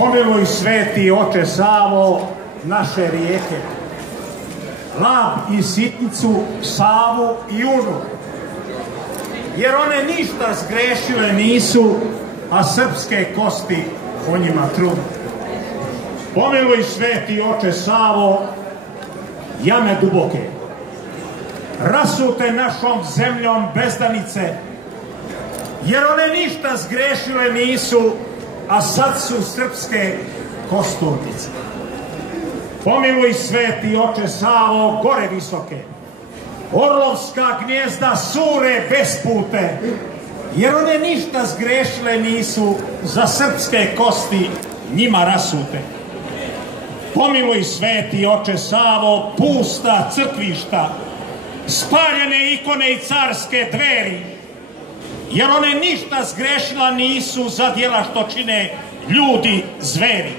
Pomiluj sveti oče Savo naše rijeke, Lav i Sitnicu, Savu i Unu, jer one ništa zgrešile nisu, a srpske kosti o njima trunu. Pomiluj sveti oče Savo jame duboke, rasute našom zemljom bezdanice, jer one ništa zgrešile nisu, a sad su srpske kosturnice. Pomiluj sveti oče Savo gore visoke, orlovska gnjezda sure bespute, jer one ništa zgrešile nisu, za srpske kosti njima rasute. Pomiluj sveti oče Savo pusta crkvišta, spaljene ikone i carske dveri, jer one ništa zgrešila nisu, za djela što čine ljudi zveri.